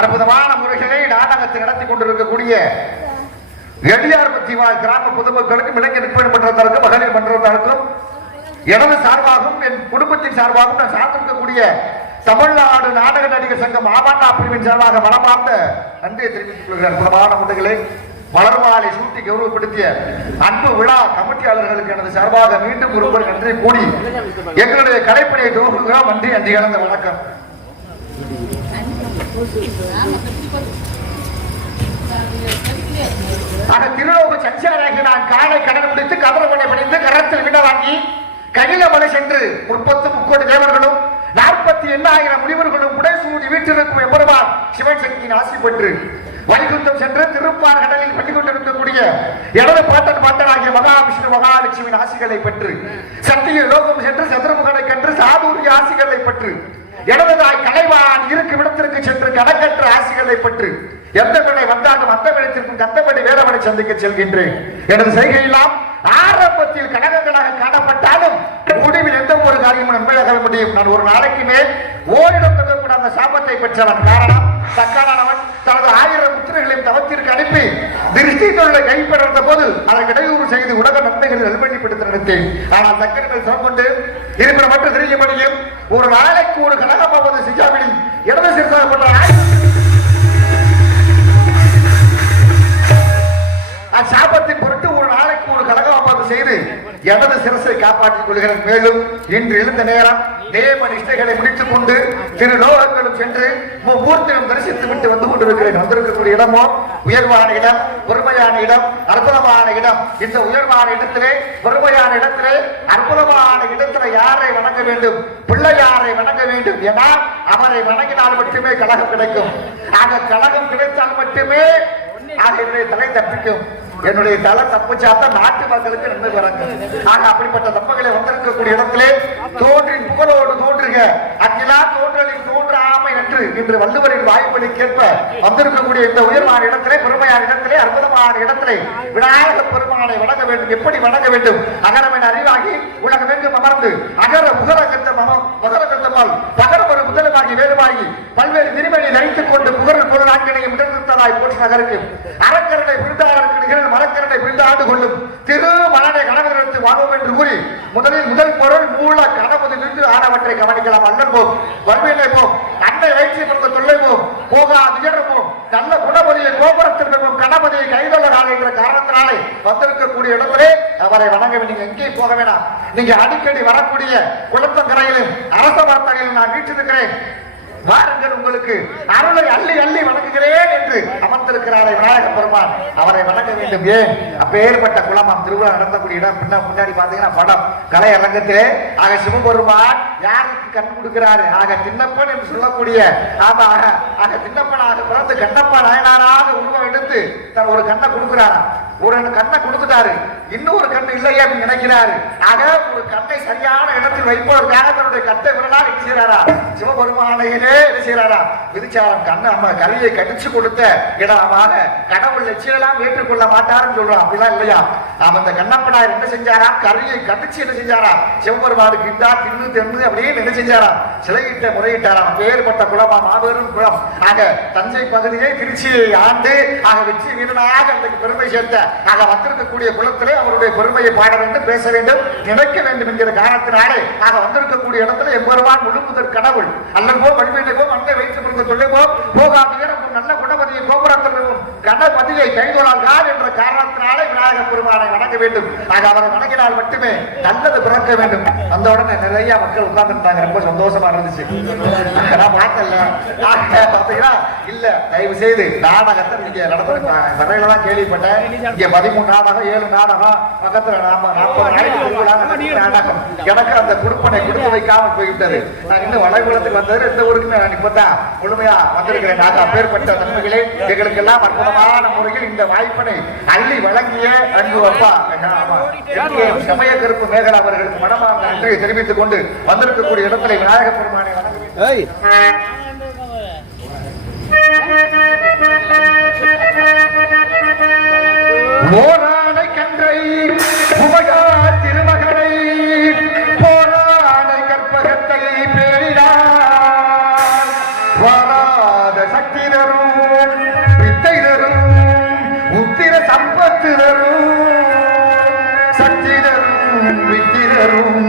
அற்புதமான முறைகளை நாடகத்தை நடத்தி கொண்டிருக்கக்கூடிய எடியார்பத்தி வாழ் கிராம பொதுமக்களுக்கும் இளைஞர் நிற்பது மன்றத்திற்கும் மகளிர் மன்றத்திற்கும் எனது சார்பாகவும் என் குடும்பத்தின் சார்பாகவும் நான் சார்ந்திருக்கக்கூடிய தமிழ்நாடு நாடக நடிகர் சங்கம் மாவட்ட பிரிவின் சார்பாக மனமார்ந்த நன்றியை தெரிவித்துக் கொள்கிறேன். அற்புதமான முறைகளை மலர்மாலை சூட்டி கௌரவப்படுத்திய அன்பு விழா கமிட்டியாளர்களுக்கு எனது சார்பாக மீண்டும் ஒருவர் நன்றி கூடி எங்களுடைய கலைப்பணியை துவங்குகிறோம். நன்றி நன்றி கலந்த வணக்கம். திருலோக சஞ்சாராகி நான் காலை கடன் முடித்து கதிரவனை பணிந்து கரத்தில் விட வாங்கி கையில மலை சென்று 30 தேவர்களும் 48,000 முனிவர்களும் புடைசூடி வீட்டிற்கும் எம்பெருமான் சிவன் சக்தியின் ஆசி பெற்று வைகுண்டம் சென்று திருப்பார் கடலில் பள்ளி கொண்டிருக்கக்கூடிய எனது பாட்டனாகிய மகாவிஷ்ணு மகாலட்சுமியின் ஆசிகளை பெற்று சத்திய லோகம் சென்று சதுரமுகனை கன்று சாதுரிய ஆசிகளை பெற்று எனது தாய் கலைவான் இருக்கு விடத்திற்கு சென்று கணக்கற்ற ஆசிகளை பெற்று எந்த பிள்ளை வந்தாலும் அந்த விடத்திற்கும் கத்தப்படி வேதவனை சந்திக்க செல்கின்றேன். எனது செய்கையெல்லாம் ஆரம்பத்தில் கழகங்களாக காணப்பட்டாலும் முடிவில் எந்த ஒரு காரியமும் நன்மையாக முடியும். நான் ஒரு நாளைக்கு மேல் ஓரிடம் கூட அந்த சாபத்தை பெற்றவன். காரணம் தக்கானவன் தனது 1000 புத்திரர்களையும் தவத்திற்கு அனுப்பி திருஷ்டி தொழிலை கைப்பற்ற போது அதை இடையூறு செய்து உலக நன்மைகளை நல்வழிப்படுத்த நினைத்தேன். ஆனால் தக்கர்கள் சமக்கொண்டு இருக்கிற மட்டும் தெரியபடியும் ஒரு நாளைக்கு ஒரு கழகமாவது சிஜாவிடி இடது சிறுத்தாகப்பட்ட சாபத்தின் பொருட்டு ஒரு நாளைக்கு ஒரு கலகமாவது செய்து எனது சிரசை காப்பாற்றிக் கொள்கிறேன். மேலும் இன்று எழுந்த நேரம் தேவ நிஷ்டைகளை முடித்துக் கொண்டு திருலோகங்களும் சென்று மூர்த்தினம் தரிசித்து விட்டு வந்து கொண்டிருக்கிறேன். வந்திருக்கக்கூடிய இடமோ உயர்வான இடம், பொறுமையான இடம், அற்புதமான இடம். இந்த உயர்வான இடத்திலே பொறுமையான இடத்திலே அற்புதமான இடத்திலே யாரை வணங்க வேண்டும்? பிள்ளையாரை வணங்க வேண்டும். ஏன்னா அவரை வணங்கினால் மட்டுமே கலகம் கிடைக்கும். ஆக கலகம் கிடைத்தால் மட்டுமே என்னுடைய தலை தப்பிக்கும். என்னுடைய தலை தப்பிச்சாத்தான் நாட்டு மக்களுக்கு நன்மை பிறக்கும். ஆக அப்படிப்பட்ட தப்பங்களை வந்திருக்கக்கூடிய இடத்திலே தோன்றின் புகழோடு தோன்றுக அக்கிலா தோன்றலில் தோன்றாமை என்று இன்று வள்ளுவரின் வாய்ப்படி கேட்ப வந்திருக்கக்கூடிய இந்த உயர்வான இடத்திலே பெருமையான இடத்திலே அற்புதமான இடத்திலே விநாயக பெருமானை வணங்க வேண்டும். எப்படி வணங்க வேண்டும்? அகரமென அறிவாகி உலகமெங்கும் அமர்ந்து அகர உகரகத்தமால் பகர ஒரு முதலமாகி வேறுமாகி பல்வேறு திருமணி தரித்துக் கொண்டு புகழ் பொருள் ஆங்கினையும் இடர்த்தாய் போற்றி நகருக்கு அறக்கரனை விருந்தாளருக்கு நிகழ் மரக்கரனை விழுந்து ஆண்டு கொள்ளும் திரு மலனை கணவர்களுக்கு வாங்குவோம் என்று கூறி முதல் பொருள் மூல கனமுதிலிருந்து ஆனவற்றை கவனிக்கலாம். அண்ணன் போம் வறுமையிலே போம் அன்னை வயிற்றை பிறந்த தொல்லை போம் போகா திகழப்போம் நல்ல குணபதியை கோபுரத்திற்கும் கணபதியை கைதொள்ளலாம் என்ற காரணத்தினாலே வந்திருக்கக்கூடிய இடத்திலே அவரை வணங்க வேண்டும். எங்கேயும் போக வேண்டாம். நீங்க அடிக்கடி வரக்கூடிய குளத்தங்கரையிலும் அரச வார்த்தையிலும் நான் வீட்டிருக்கிறேன். வாருங்கள், உங்களுக்கு அருளை அள்ளி அள்ளி வணங்குகிறேன் என்று அமர்ந்திருக்கிறாரே விநாயக பெருமான், அவரை வணங்க வேண்டும். ஏன் அப்பேற்பட்ட குளமாம் திருவிழா நடந்தக்கூடிய இடம் முன்னாடி பாத்தீங்கன்னா படம் கலை அரங்கத்திலே ஆக சிவபெருமான் யாருக்கு கண் கொடுக்கிறாரு? ஆக திண்ணப்பன் என்று சொல்லக்கூடிய ஆக திண்ணப்பனாக பிறந்து கண்ணப்பா நாயனாராக உருவம் எடுத்து தன் ஒரு கண்ணை கொடுக்கிறாரா? ஒரு கண்ணை கொடுத்துட்டாரு, இன்னொரு கண்ணு இல்லையா நினைக்கிறாரு. ஆக ஒரு கண்ணை சரியான இடத்தில் வைப்பதற்காக தன்னுடைய கட்டை விரலால் என்ன செய்யறாரா? சிவபெருமானையிலே என்ன செய்யறாரா? விதிச்சாரம் கண்ணை அம்மா கல்வியை கடிச்சு கொடுத்த இடமாக கடவுள் லட்சியெல்லாம் ஏற்றுக்கொள்ள மாட்டாருன்னு சொல்றான். அப்படிலாம் இல்லையா? அந்த கண்ணப்பனார் என்ன செஞ்சாரா? கல்வியை கடிச்சு என்ன செஞ்சாரா? சிவபெருமானுக்கு இந்தா தின்னு தென்னு அப்படின்னு என்ன செஞ்சாரா? சிலையிட்ட முறையிட்டாராம். வேறுபட்ட குளமா மாபெரும் குளம். ஆக தஞ்சை பகுதியை திருச்சியை ஆண்டு ஆக வெற்றி வீரனாக அன்றைக்கு பெருமை சேர்த்த ஆக வந்திருக்கக்கூடிய குளத்திலே அவருடைய பெருமையை பாட வேண்டும், பேச வேண்டும், நினைக்க வேண்டும் என்கிற காரணத்தினாலே ஆக வந்திருக்கக்கூடிய இடத்துல எம்பெருமான் முழுமுதற் கடவுள் அல்லன் போ வழிமையிலே போ அன்னை வைத்து பிறந்த தொல்லை போகாதீங்க நல்ல குணபதியை கோபுரத்திற்கும் கணபதியை கைகொள்ளால் என்ற காரணத்தினாலே விநாயகர் பெருமானை வணங்க வேண்டும். ஆக அவரை வணங்கினால் மட்டுமே நல்லது பிறக்க வேண்டும். அந்த உடனே நிறைய மக்கள் உட்கார்ந்துட்டாங்க. ரொம்ப சந்தோஷமா இருந்துச்சு. நான் பார்த்தல பாத்தீங்கன்னா இல்ல தயவு செய்து நாடகத்தை நீங்க நடத்திருக்காங்க. வரையில தான் கேள்விப்பட்டேன். இங்க 13 நாடகம் 7 நாடகம் பக்கத்துல 40 நாடகம். எனக்கு அந்த குடுப்பனை கொடுத்து வைக்காமல் போய்விட்டது. நான் இன்னும் வளைகுளத்துக்கு வந்தது எந்த ஊருக்குமே நான் இப்பதான் முழுமையா வந்திருக்கிறேன். நாங்க அப்பேற்பட்ட நன்மைகளே எங்களுக்கு எல்லாம் அற்புதமான முறையில் இந்த வாய்ப்பினை அள்ளி வழங்கிய அன்பு அப்பா சமய கருப்பு மேகலா அவர்களுக்கு மனமார்ந்த நன்றியை தெரிவித்துக் கொண்டு வந்திருக்கக்கூடிய இடத்துல விநாயகர் பெருமானை வணங்குகிறேன். ஓரானை கன்றை உமையா திருமகனை போரானை கற்பகத்தை பேரினார் வராத சக்தி தரும் வித்தை தரும் உத்திர சம்பத்து தரும் சக்தி தரும் வித்தி தரும்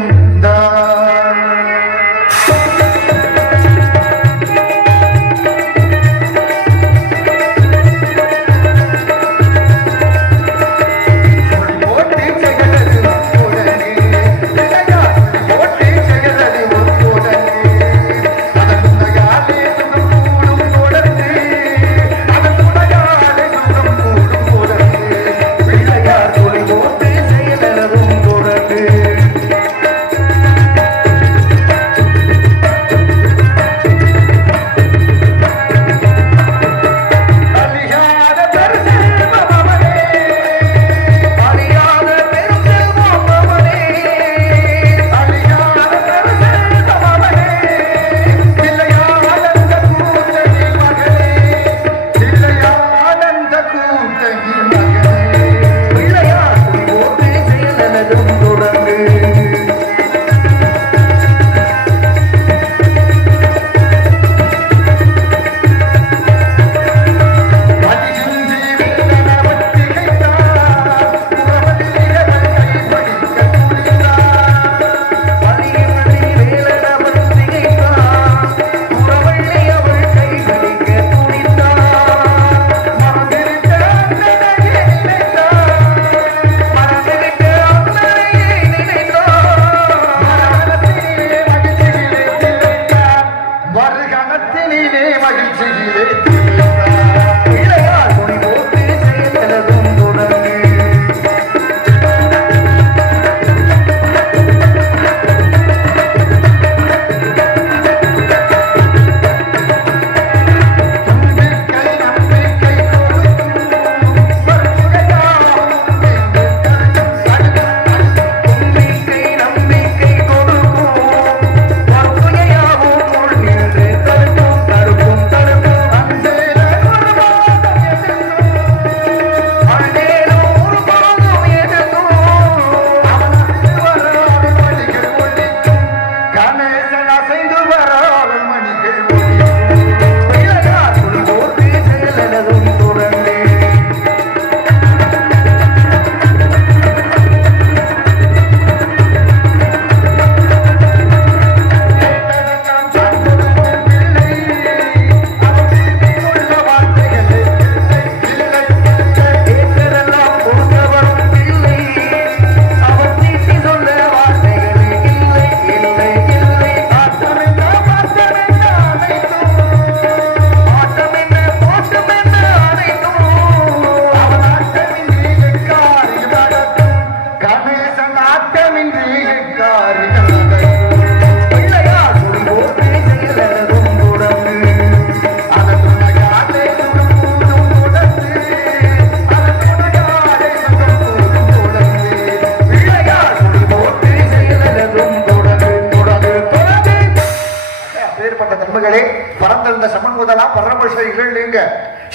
பரந்தெழுந்த சமன் முதலாம் பரமசைகள் நீங்க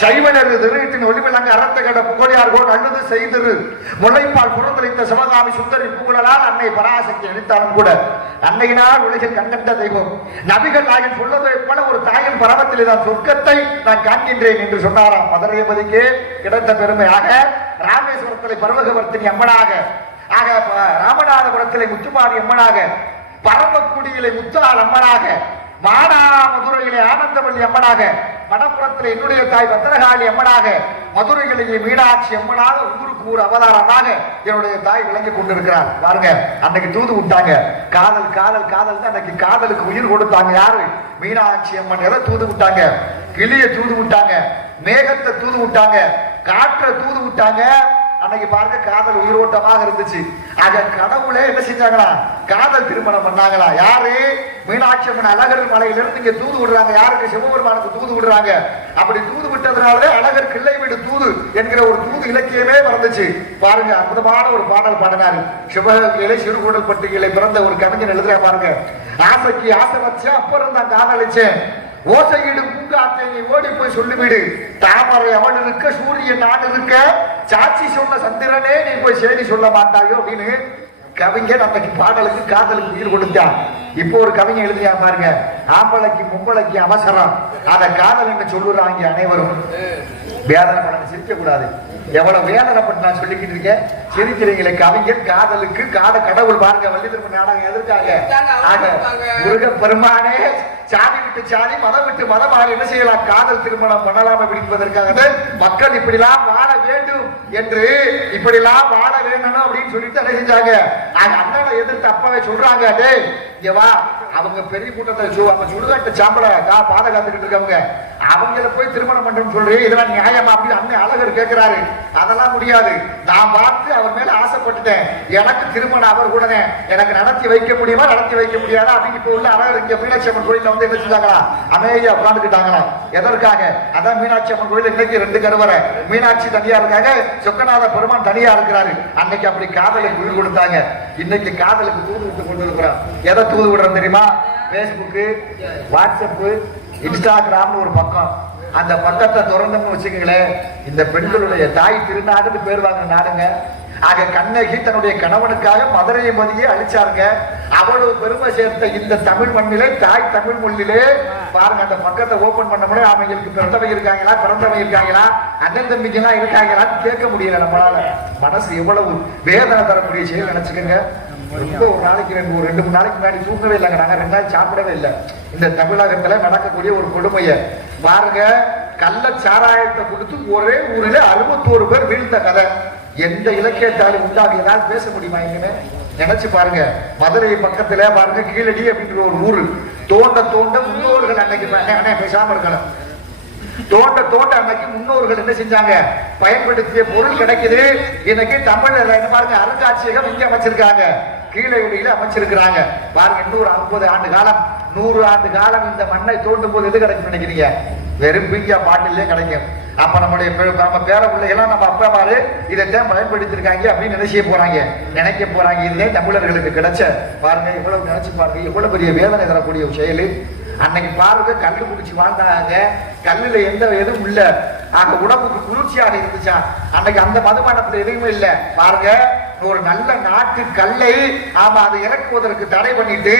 சைவனர் திருட்டின் ஒளிவிலங்க அறத்த கட புகழியார்கோன் அழுது செய்திரு முளைப்பால் புறந்தளித்த சிவகாமி சுந்தரி புகழலால் அன்னை பராசக்தி அளித்தாலும் கூட அன்னையினால் உலகில் கண்டெடுத்த தெய்வம் நபிகள் நாயன் சொல்வதை போல ஒரு தாயின் பரமத்தில் தான் சொர்க்கத்தை நான் காண்கின்றேன் என்று சொன்னாராம். மதுரையபதிக்கு கிடைத்த பெருமையாக ராமேஸ்வரத்திலே பர்வகவர்த்தினி அம்மனாக, ஆக ராமநாதபுரத்திலே முத்துமாரி அம்மனாக, பரமக்குடியிலே முத்தாள் அம்மனாக, மானாமதுரையிலே ஆனந்தவல்லி அம்மனாக, மணப்புறத்திலே என்னுடைய தாய் பத்திரகாளி அம்மனாக, மதுரையிலேயே மீனாட்சி அம்மனாக ஊருக்கு ஊர் அவதாரமாக என்னுடைய தாய் விளங்கி கொண்டிருக்கிறார். பாருங்க, அன்னைக்கு தூது விட்டாங்க. காதல் காதல் காதல் தான் அன்னைக்கு காதலுக்கு உயிர் கொடுத்தாங்க. யாரு? மீனாட்சி அம்மன். எதை தூது விட்டாங்க? கிளிய தூது விட்டாங்க, மேகத்தை தூது விட்டாங்க, காற்றை தூது விட்டாங்க. அன்னைக்கு பாருங்க, காதல் உயிரோட்டமாக இருந்துச்சு. ஆக கடவுளே என்ன செஞ்சாங்களா? காதல் திருமணம் பண்ணாங்களா? யாரு? மீனாட்சி அம்மன் அழகர் மலையிலிருந்து இங்க தூது விடுறாங்க. யாருக்கு? சிவபெருமானுக்கு தூது விடுறாங்க. அப்படி தூது விட்டதுனாலே அழகர் கிள்ளை வீடு தூது என்கிற ஒரு தூது இலக்கியமே பிறந்துச்சு. பாருங்க, அற்புதமான ஒரு பாடல் பாடினாரு. சிவகங்கையிலே சிறுகூடல் பட்டியலை பிறந்த ஒரு கவிஞன் எழுதுற பாருங்க. ஆசைக்கு ஆசை வச்சேன், அப்புறம் தான் காதலிச்சேன், ஓசையிடு பூங்காத்தை நீ ஓடி போய் சொல்லிவிடு, தாமரை அவள் இருக்க சூரியன் நான் இருக்க, சாட்சி சொன்ன சந்திரனே நீ போய் செய்தி சொல்ல மாட்டாயோ அப்படின்னு கவிஞர் அன்னைக்கு பாடலுக்கு காதலுக்கு உயிர் கொடுத்தான். இப்போ ஒரு கவிஞர் எழுதியா பாருங்க, ஆம்பளைக்கு மும்பளைக்கு அவசரம், அத காதல் என்று சொல்லுறாங்க அனைவரும். வேதனை பண்ண சிரிக்க கூடாது. எவ்வளவு வேதனை பண்ண நான் சொல்லிக்கிட்டு இருக்கேன், சிரிக்கிறீங்களே. கவிஞர் காதலுக்கு கடவுள் பாருங்க வள்ளி திரும்ப நாடகம் எதிர்க்காங்க. முருகன் பெருமானே சாதி விட்டு சாதி மதம் விட்டு மதமாக என்ன செய்யலாம், காதல் திருமணம் பண்ணலாம் அப்படின்பதற்காக மக்கள் இப்படிலாம் வாழ வேண்டும் என்று இப்படிலாம் வாழ வேணும் அப்படின்னு சொல்லிட்டு என்ன செஞ்சாங்க, அண்ணனை எதிர்த்து அப்பவே சொல்றாங்க, டே இங்க வா, அவங்க பெரிய கூட்டத்தை சுடுகாட்டு சாம்பல பாதுகாத்துக்கிட்டு இருக்கவங்க அவங்கள போய் திருமணம் பண்றோம் சொல்றேன், இதெல்லாம் நியாயமா அப்படின்னு அண்ணன் அழகர் கேட்கிறாரு. அதெல்லாம் முடியாது, நான் பார்த்து அவர் மேல ஆசைப்பட்டுட்டேன், எனக்கு திருமணம் அவர் கூட எனக்கு நடத்தி வைக்க முடியுமா நடத்தி வைக்க முடியாதா அப்படின்னு இப்ப உள்ள அழகர் இங்க மீனாட்சி அம்மன் கோயில வந்து என்ன செஞ்சாங்களா, அமைதியா உட்கார்ந்துக்கிட்டாங்களா. எதற்காக, அதான் மீனாட்சி அம்மன் கோயில் இன்னைக்கு 2 கருவறை, மீனாட்சி தனியா இருக்காங்க, சொக்கநாத பெருமான் தனியா இருக்கிறாரு. அன்னைக்கு அப்படி காதலுக்கு உயிர் கொடுத்தாங்க. இன்னைக்கு காதலுக்கு தூது விட்டு கொண்டு இருக்கிறோம். எதை தூது விடுறோம் தெரியுமா, பேஸ்புக்கு, வாட்ஸ்அப்பு, இன்ஸ்டாகிராம்னு ஒரு பக்கம். அந்த பக்கத்தை திறந்தோம்னு வச்சுக்கங்களேன், இந்த பெண்களுடைய தாய் திருநாடுன்னு பேர் வாங்கின நாடுங்க. ஆக கண்ணகி தன்னுடைய கணவனுக்காக மதுரையை மதியை அழிச்சாருங்க. அவ்வளவு பெருமை சேர்த்த இந்த தமிழ் மண்ணிலே, தாய் தமிழ் மொழியிலே பாருங்க, அந்த பக்கத்தை ஓபன் பண்ண அவங்களுக்கு பிறந்தவங்க இருக்காங்களா, அண்ணன் தம்பிக்கெல்லாம் இருக்காங்களான்னு கேட்க முடியல நம்மளால. மனசு எவ்வளவு வேதனை தரக்கூடிய செயல் நினைச்சுக்கோங்க. ரொம்ப ஒரு நாளைக்கு 2-3 நாளைக்கு முன்னாடி தூங்கவே இல்லைங்க, நாங்க 2 நாள் சாப்பிடவே இல்லை. இந்த தமிழகத்துல நடக்கக்கூடிய ஒரு கொடுமைய பாருங்க. கள்ள சாராயத்தை கொடுத்து ஒரே ஊரில் 61 பேர் வீழ்ந்த கதை. எந்த இலக்கியத்தாலும் உண்டாகியதால் பேச முடியுமா இங்கன்னு நினைச்சு பாருங்க. மதுரை பக்கத்துல பாருங்க, கீழடி அப்படின்ற ஒரு ஊரு. தோண்ட முன்னோர்கள் அன்னைக்கு பேசாம இருக்கணும். தோண்ட அன்னைக்கு முன்னோர்கள் என்ன செஞ்சாங்க, பயன்படுத்திய பொருள் கிடைக்குது. இன்னைக்கு தமிழ்ல பாருங்க, அருங்காட்சியகம் இங்க அமைச்சிருக்காங்க, கீழடியில அமைச்சிருக்கிறாங்க பாருங்க. இன்னொரு 50 ஆண்டு காலம் 100 ஆண்டு காலம் இந்த மண்ணை தோண்டும் போது எது கிடைக்கும் நினைக்கிறீங்க, வெறும் பீங்கா பாட்டிலே கிடைக்கும். அப்ப நம்முடைய நம்ம பேர பிள்ளைகள்லாம் நம்ம அப்பா மாறு இதைத்தான் பயன்படுத்திருக்காங்க அப்படின்னு நினைக்க போறாங்க. இதுவே தமிழர்களுக்கு கிடைச்ச பாருங்க, இவ்வளவு நினைச்சு பாருங்க, எவ்வளவு பெரிய வேதனை தரக்கூடிய செயல். அன்னைக்கு பாருங்க, கல்லு குடிச்சு வாழ்ந்தாங்க, கல்லுல எந்த எதுவும் இல்ல, அங்க உடம்புக்கு குளிர்ச்சியாக இருந்துச்சா. அன்னைக்கு அந்த மதுபானத்துல எதுவுமே இல்ல பாருங்க. ஒரு நல்ல நாட்டு கல்லை அதை இறக்குவதற்கு தடை பண்ணிட்டு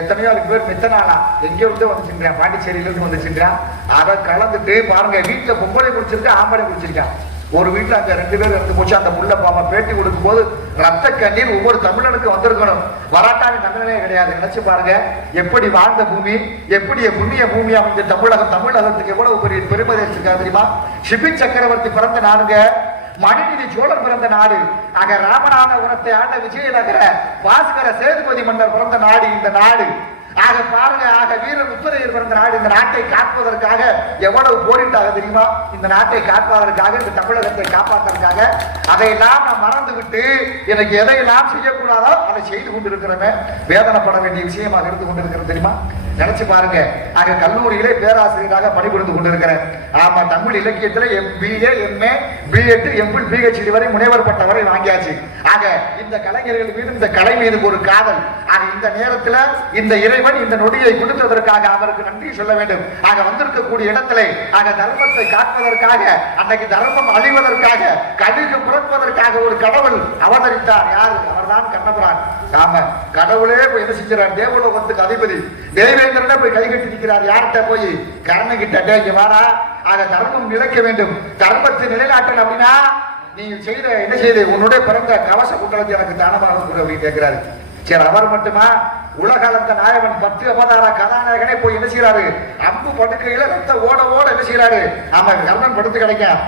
எத்தனையோ பேர் மித்தனாலா எங்கேயோ இருந்து வந்துச்சுக்கிறான், பாண்டிச்சேரியில இருந்து வந்துச்சுக்கிறான். அதை கலந்துட்டு பாருங்க, வீட்டுல பொம்பளை குடிச்சிருக்கா, ஆம்பளை குடிச்சிருக்கான். ஒரு வீட்டுல அங்க 2 பேர் இருந்து போச்சு. அந்த புள்ள பாப்பா பேட்டி கொடுக்கும் போது ரத்த கண்ணீர் ஒவ்வொரு தமிழனுக்கும் வந்திருக்கணும், வராட்டாங்க தமிழனே கிடையாது. நினைச்சு பாருங்க, எப்படி வாழ்ந்த பூமி, எப்படி புண்ணிய பூமி அமைந்த தமிழகத்துக்கு எவ்வளவு பெரிய பெருமை வச்சிருக்காங்க தெரியுமா. சிபி சக்கரவர்த்தி பிறந்த நாடுங்க, மணிநிதி சோழர் பிறந்த நாடு. ஆக ராமநாதபுரத்தை ஆண்ட விஜயநகர பாஸ்கர சேதுபதி மன்னர் பிறந்த நாடு இந்த நாடு. ஆக பாருங்க, வீரர் முத்துரையர் பிறந்த நாடு. இந்த நாட்டை காப்பதற்காக எவ்வளவு போரிட்டாக தெரியுமா, இந்த நாட்டை காப்பதற்காக, இந்த தமிழகத்தை காப்பாற்றுவதற்காக. அதையெல்லாம் நாம் மறந்து விட்டு எனக்கு எதையெல்லாம் செய்யக்கூடாதோ அதை செய்து கொண்டிருக்கிறோமே, வேதனைப்பட வேண்டிய விஷயமாக இருந்து கொண்டிருக்கிறது தெரியுமா. நினைச்சு பாருங்க. ஆக கல்லூரியிலே பேராசிரியராக பணிபுரிந்து கொண்டிருக்கிறேன். ஆமா, தமிழ் இலக்கியத்துல BA MA B.Ed MPhil PhD வரை முனைவர் பட்டம் வரை வாங்கியாச்சு. ஆக இந்த கலைஞர்கள் மீது, இந்த கலை மீது ஒரு காதல். ஆக இந்த நேரத்துல இந்த இறைவன் இந்த நொடியை கொடுத்ததற்காக அவருக்கு நன்றி சொல்ல வேண்டும். ஆக வந்திருக்கக்கூடிய இடத்துல தர்மத்தை காப்பதற்காக, அன்னைக்கு தர்மம் அழிவதற்காக, கலியுகம் பிறப்பதற்காக ஒரு கடவுள் அவதரித்தார். யாரு? அவர்தான் கண்ணபுரான். ஆமா, கடவுளே போய் என்ன செஞ்சார், தேவலோகத்துக்கு அதிபதி தேவேந்திரனே போய் கை கட்டி நிற்கிறார். யார்கிட்ட போய்? கர்ணன் கிட்ட. இங்க வாடா, தர்மம் நிலைக்க வேண்டும், தர்மத்தை நிலைநாட்டல் அப்படின்னா நீ என்ன செய்த, உன்னுடைய பிறந்த கவச குண்டலத்தை எனக்கு தானமாக கொடு அப்படின்னு கேட்கிறாரு. சரி, அவர் மட்டுமா, உலகளந்த நாயகன் 10 அவதார கதாநாயகனே போய் என்ன செய்யறாரு, அம்பு படுக்கையில ரத்த ஓட என்ன செய்யறாரு. ஆமா, கர்ணன் படுத்து கிடைக்கும்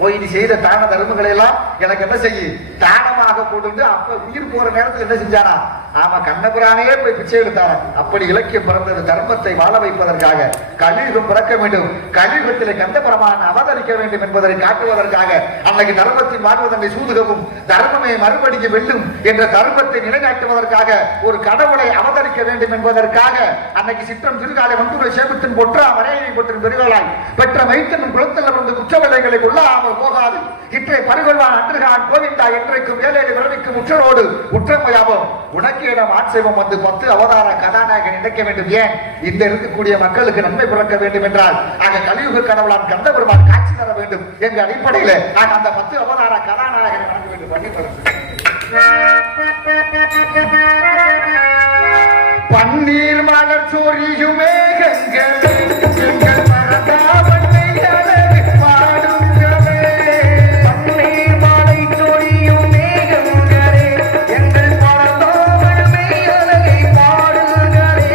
போய் நீ செய்த தான தர்மங்களை எல்லாம் எனக்கு என்ன செய்ய, தானமாக போட்டு. அப்ப உயிர் போற நேரத்தில் என்ன செஞ்சானா, ஆமா, கண்ணபுரானையே போய் பிச்சை எடுத்தார். அப்படி இலக்கியம் பிறந்தது தர்மத்தை வாழ வைப்பதற்காக. கலியுகம் பிறக்க வேண்டும், கலியுகத்திலே கந்தபெருமான் அவதரிக்க வேண்டும் என்பதை காட்டுவதற்காக. அன்னைக்கு தர்மத்தின் வாழ்வதனை சூதுகவும் தர்மமே மறுபடியும் வெல்லும் என்ற தர்மத்தை நிலைநாட்டுவதற்காக ஒரு கடவுளை அவதரிக்க வேண்டும் என்பதற்காக அன்னைக்கு சிற்றம் திருகாலை வந்துரை சேபத்தின் பொற்றா மறையை பொற்றின் பெருகளாய் பெற்ற மைத்தனும் குளத்தில் வந்து குற்றவலைகளை கொள்ளாமல் போகாது. இற்றை பருகொள்வான் அன்றுகான் கோவிந்தா என்றைக்கும் ஏழேழு பிறவிக்கு முற்றரோடு உற்றமையாவும் உனக்கு என ஆட்சேபம் வந்து 10 அவதார கதாநாயகன் நினைக்க வேண்டும். ஏன் இந்த இருக்கக்கூடிய மக்களுக்கு நன்மை பிறக்க வேண்டும் என்றால் ஆக கலியுக கடவுளான் கந்த பெருமான் காட்சி தர வேண்டும் என்ற அடிப்படையில் ஆக அந்த 10 அவதார கதாநாயகன் வணங்க வேண்டும். பன்னீர் மலர் சொரியுமே எங்கள் மரதாவண்ணை அழகு பாடுங்களே. பன்னீர் மலை சொரியும் மேகங்களே எங்கள் மரதாவண்ணை அழகை பாடுங்களே.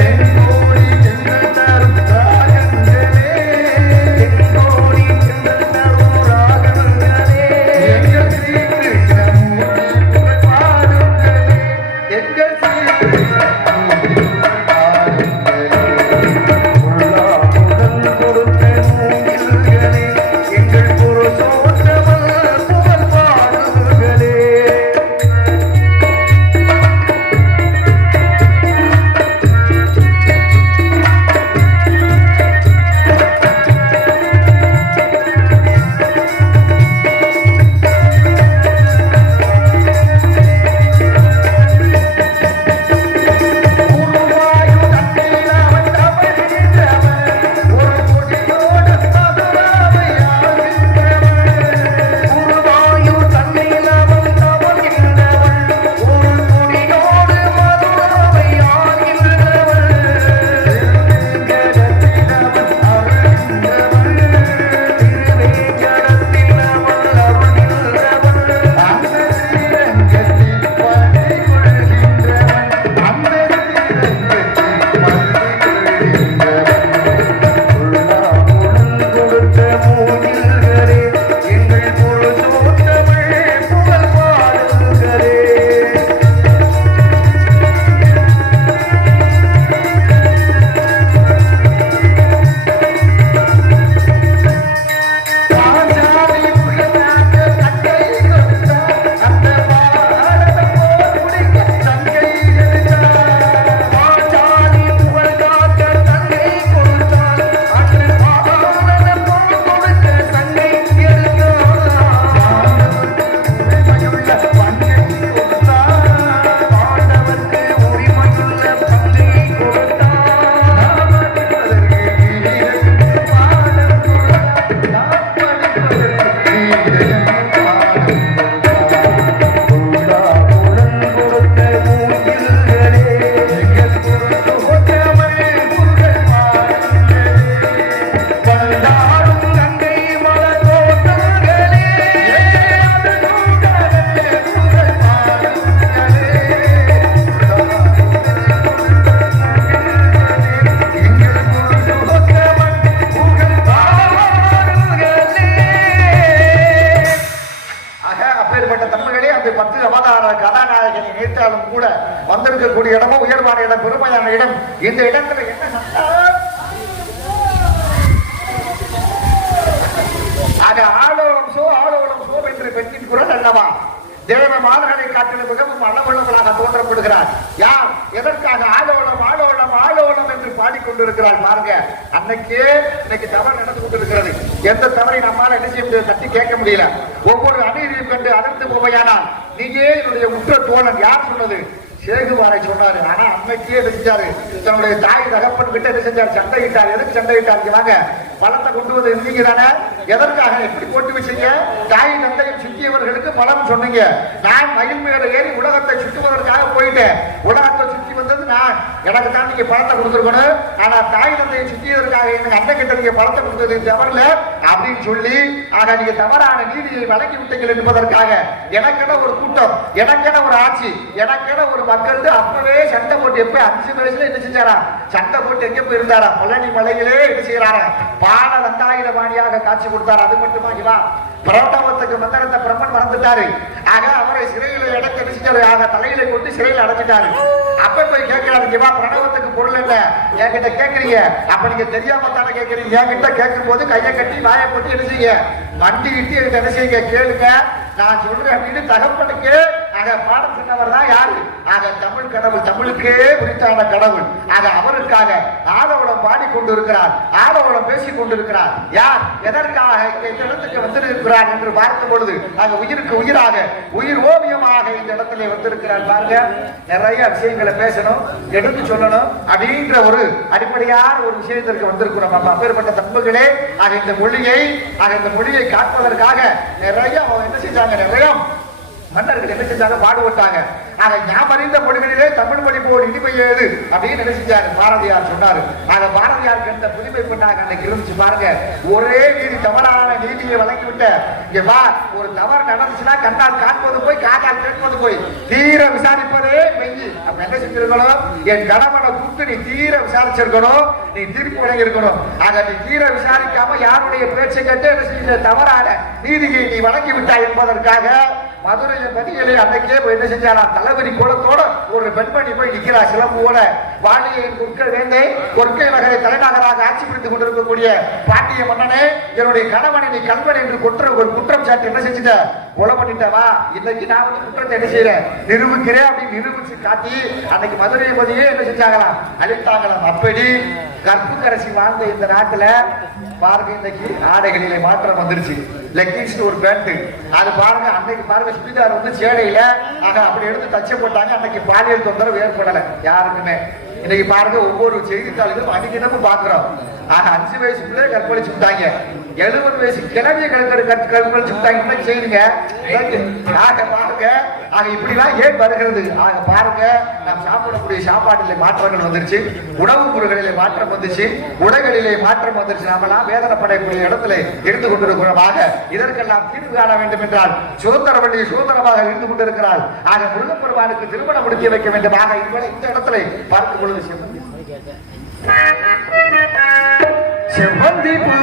தென்கோடி சென்று தரும் ராகங்களே, தென்கோடி சென்று தரும் ராகங்களே. எங்கள் ஸ்ரீ கிருஷ்ணமூர்த்தி பாடுங்களே, எங்கள் ஸ்ரீ வந்திருக்கக்கூடிய இடமும் உயர்வான இடம், பெருமையான இடம். இந்த இடத்துல என்ன சட்டம்? அது ஆளோளம் சோ ஆளோளம் சோ என்று பெண்ணின் குரல் அல்லவா? தேவ மாதர்களை காட்டிலும் மிகவும் அளவுள்ளவர்களாக தோன்றப்படுகிறார். யார் எதற்காக ஆளோளம் ஆளோளம் ஆளோளம் என்று பாடிக்கொண்டிருக்கிறார் பாருங்க. அன்னைக்கே இன்னைக்கு தவறு நடந்து கொண்டிருக்கிறது. எந்த தவறை நம்மால என்ன செய்ய முடியாது, தட்டி கேட்க முடியல. ஒவ்வொரு அநீதியும் கண்டு அதிர்ந்து போவையானால் நீயே என்னுடைய உற்ற தோழன். யார் சொன்னது? சேகுமாரை சொன்னாரு. ஆனா அன்னைக்கே செஞ்சாரு. தன்னுடைய தாய் தகப்பன் கிட்ட என்ன செஞ்சார்? சண்டையிட்டார். எதுக்கு சண்டையிட்டார்? வாங்க, பலத்தை கொண்டு வந்து இருந்தீங்க தானே, எதற்காக எப்படி போட்டு வச்சீங்க? தாய் தந்தையை சுற்றியவர்களுக்கு பலம் சொன்னீங்க. நான் மயில் மேல ஏறி உலகத்தை சுற்றுவதற்காக போயிட்டேன். உலகத்தை சுற்றி வந்தது நான். எனக்கு தான் நீங்க பலத்தை கொடுத்துருக்கணும். ஆனா தாய் தந்தையை சுற்றியதற்காக எனக்கு அண்ணன் கிட்ட நீங்க பலத்தை கொடுத்தது தவறுல அப்படின்னு சொல்லி, ஆக நீங்க தவறான நீதியை வழங்கி விட்டீர்கள் என்பதற்காக எனக்கென ஒரு கூட்டம், எனக்கென ஒரு ஆட்சி, எனக்கென ஒரு மக்கள் அப்பவே சண்டை போட்டு, எப்ப 5 வயசுல என்ன செஞ்சாரா? சண்டை போட்டு எங்க போயிருந்தாரா? பழனி மலையிலே என்ன செய்யறாரா? பாட தண்டாயிரவாணியாக காட்சி கொடுத்தார். அது மட்டுமா இவா பிரணவத்துக்கு மந்திரத்தை பிரம்மன் மறந்துட்டாரு. ஆக அவரை சிறையில இடத்தை நினைச்சாரு. ஆக தலையில கொண்டு சிறையில் அடைச்சிட்டாரு. அப்ப போய் கேட்கிறாரு, இவா பிரணவத்துக்கு பொருள் என்ன என்கிட்ட கேட்கறீங்க? அப்ப நீங்க தெரியாம தானே கேட்கறீங்க. என்கிட்ட கேட்கும் போது கையை கட்டி வாயை போட்டு என்ன செய்ய, வண்டி இட்டு என்கிட்ட என்ன செய்யுங்க, கேளுங்க, நான் சொல்றேன் அப்படின்னு தகப்பனுக்கு ஆக பாடம் சொன்னவர் தான் யாரு? ஆக தமிழ் கடவுள், தமிழுக்கே உரித்தான கடவுள். ஆக அவருக்காக ஆலோலம் பாடிக்கொண்டிருக்கிறார், ஆலோலம் பேசிக் கொண்டிருக்கிறார். யார் எதற்காக இந்த இடத்துக்கு வந்திருக்கிறார் என்று பார்க்கும் பொழுது ஆக உயிருக்கு உயிராக, உயிர் ஓவியமாக இந்த இடத்துல வந்திருக்கிறார். பாருங்க, நிறைய விஷயங்களை பேசணும், எடுத்து சொல்லணும் அப்படின்ற ஒரு அடிப்படையான ஒரு விஷயத்திற்கு வந்திருக்கிறோம். நம்ம அப்பேற்பட்ட தம்புகளே ஆக இந்த மொழியை காப்பதற்காக நிறைய என்ன செஞ்சாங்க, நிறைய மன்னர்கள் என்ன செஞ்சாங்க, பாடுபட்டாங்க. ஆக ஞாபகம் அறிந்த மொழிகளிலே தமிழ் மொழி போல் இனிமை ஏது அப்படின்னு என்ன செஞ்சாரு, பாரதியார் சொன்னாரு. ஆக பாரதியாருக்கு எந்த புதுமை பண்ணாங்க அன்னைக்கு இருந்துச்சு பாருங்க. ஒரே நீதி, தவறான நீதியை வழங்கிவிட்ட இங்க வா, ஒரு தவறு நடந்துச்சுன்னா கண்ணால் காண்பது போய், காதால் கேட்பது போய், தீர விசாரிப்பதே மெய்யி. அப்ப என்ன செஞ்சிருக்கணும், என் கணவனை கூப்பிட்டு நீ தீர விசாரிச்சிருக்கணும், நீ தீர்ப்பு வழங்கி இருக்கணும். ஆக நீ தீர விசாரிக்காம யாருடைய பேச்சை கேட்டு என்ன செஞ்ச, தவறான நீதியை நீ வழங்கி விட்டாய் என்பதற்காக மதுரை நதியிலே அன்னைக்கே போய் என்ன செஞ்சாரா, தளபதி கோலத்தோட ஒரு பெண்மணி போய் நிற்கிறா சிலம்போட. வாணியின் கொற்கை நகரை தலைநகராக ஆட்சி புரிந்து கொண்டிருக்கக்கூடிய பாண்டிய மன்னனே, என்னுடைய கணவனை நீ கல்வன் என்று ஒரு குற்றம் சாட்டி என்ன செஞ்சுட்ட, கொலை பண்ணிட்டவா. இன்னைக்கு நான் வந்து குற்றத்தை என்ன செய்யறேன், நிரூபிக்கிறேன் அப்படின்னு நிரூபிச்சு காட்டி அன்னைக்கு மதுரை பதியே என்ன செஞ்சாங்களாம், அழித்தாங்களாம். அப்படி கற்புக்கரசி வாழ்ந்த இந்த நாட்டுல பாருங்க, இன்னைக்கு ஆடைகளிலே மாற்றம் வந்துருச்சு. லெக்கின்ஸ் ஒரு பேண்ட், அது பாருங்க அன்னைக்கு பாருங்க சுடிதார் வந்து சேலையில ஆக அப்படி எடுத்து தச்சு போட்டாங்க. அன்னைக்கு பாலியல் தொந்தரவு ஏற்படல யாருக்குமே. இன்னைக்கு பாருங்க ஒவ்வொரு செய்தித்தாளிலும் அன்னைக்கு பாக்குறோம். ஆக 5 வயசுக்குள்ளே கற்பழிச்சு விட்டாங்க, 70 வயசு கிளவிய கற்பழிச்சு விட்டாங்க. இன்னைக்கு செய்யுங்க. ஆக பாருங்க, ஆக இப்படிலாம் ஏன் வருகிறது. ஆக பாருங்க, நாம் சாப்பிடக்கூடிய சாப்பாட்டிலே மாற்றங்கள் வந்துருச்சு, உணவு முறைகளிலே மாற்றம் வந்துச்சு, உடைகளிலே மாற்றம் வந்துருச்சு. நாமெல்லாம் வேதனைப்படக்கூடிய இடத்துல இருந்து கொண்டிருக்கிறோம். ஆக இதற்கெல்லாம் தீர்வு காண வேண்டும் என்றால் சுதந்திரவள்ளி சுதந்திரமாக இருந்து கொண்டிருக்கிறார். ஆக முருகப்பெருமானுக்கு திருமணம் முடிக்க வைக்க வேண்டும். ஆக இந்த இடத்துல பார்க்கும் பொழுது செவ்வந்தி பூ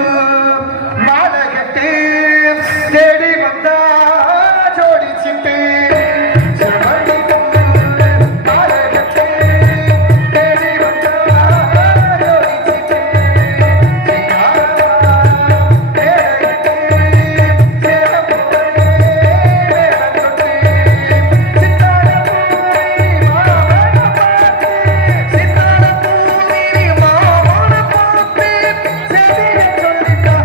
மாலகட்டு தேடி வந்தா ஜோடிச்சிட்டு, செவ்வந்தி பூ மாலகட்டு தேடி வந்தா ஜோடிச்சிட்டு, சொல்லிட்டா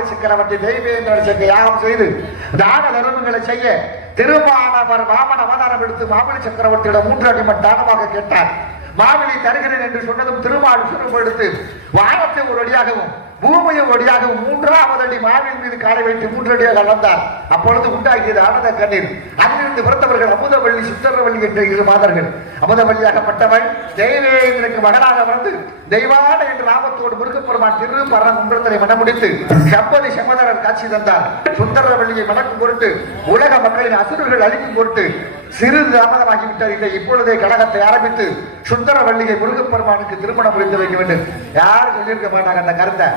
மாமலை சக்கரவர்த்தி தெய்வேந்திர சென்று யாகம் செய்து தான தர்மங்களை செய்ய திருமானவர் வாமன அவதாரம் எடுத்து மாமலை சக்கரவர்த்தியிடம் 3 அடிமன் தானமாக கேட்டார். மாவிலை தருகிறேன் என்று சொன்னதும் திருமால் சுருப்படுத்து வானத்தை ஒரு அடியாகவும் பூமியை ஒடியாகவும் 3வது அடி மாவின் மீது காலை வைத்து 3 அடியாக அளந்தார். அப்பொழுது உண்டாகியது ஆனந்த கண்ணீர். அதிலிருந்து பிறந்தவர்கள் அமுதவள்ளி சுந்தரவள்ளி என்ற 2 மாதர்கள். அமுதவள்ளியாகப்பட்டவள் தெய்வேந்திரனுக்கு மகனாக வந்து தெய்வான என்ற நாமத்தோடு முருகப்பெருமான் திருப்பரங்குன்றத்தை மனமுடித்து செம்பதி செம்மதரன் காட்சி தந்தார். சுந்தரவள்ளியை மணக்கும் பொருட்டு உலக மக்களின் அசுரர்கள் அழிக்கும் பொருட்டு சிறிது தாமதமாகிவிட்டார். இதை இப்பொழுதே கழகத்தை ஆரம்பித்து சுந்தரவள்ளியை முருகப்பெருமானுக்கு திருமணம் முடித்து வைக்க வேண்டும். யாரும் சொல்லியிருக்க மாட்டாங்க அந்த கருத்தை.